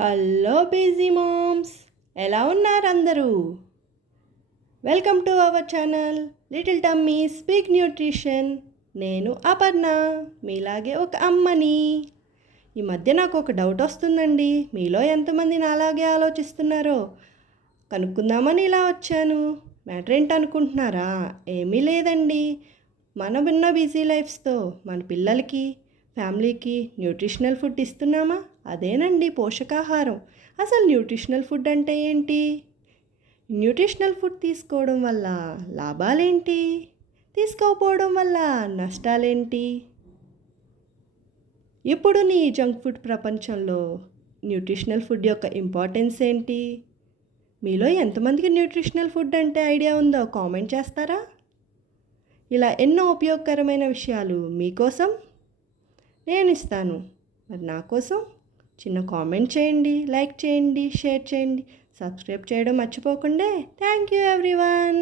Hello busy moms, ఎలా ఉన్నారు అందరూ? Welcome to our channel little tummies big nutrition. నేను అపర్ణ, మీలాగే ఒక అమ్మని. ఈ మధ్య నాకు ఒక డౌట్ వస్తుందండి. మీలో ఎంతమంది నాలాగే ఆలోచిస్తున్నారో కనుక్కుందామని ఇలా వచ్చాను. మ్యాటర్ ఏంటనుకుంటున్నారా? ఏమీ లేదండి. మనమున్న బిజీ లైఫ్స్తో మన పిల్లలకి, ఫ్యామిలీకి న్యూట్రిషనల్ ఫుడ్ ఇస్తున్నామా? అదేనండి పోషకాహారం. అసలు న్యూట్రిషనల్ ఫుడ్ అంటే ఏంటి? న్యూట్రిషనల్ ఫుడ్ తీసుకోవడం వల్ల లాభాలేంటి? తీసుకోకపోవడం వల్ల నష్టాలేంటి? ఇప్పుడు నీ జంక్ ఫుడ్ ప్రపంచంలో న్యూట్రిషనల్ ఫుడ్ యొక్క ఇంపార్టెన్స్ ఏంటి? మీలో ఎంతమందికి న్యూట్రిషనల్ ఫుడ్ అంటే ఐడియా ఉందో కామెంట్ చేస్తారా? ఇలా ఎన్నో ఉపయోగకరమైన విషయాలు మీకోసం నేను ఇస్తాను. మరి నా కోసం చిన్న కామెంట్ చేయండి, లైక్ చేయండి, షేర్ చేయండి, సబ్స్క్రైబ్ చేయడం మర్చిపోకండి. Thank you everyone.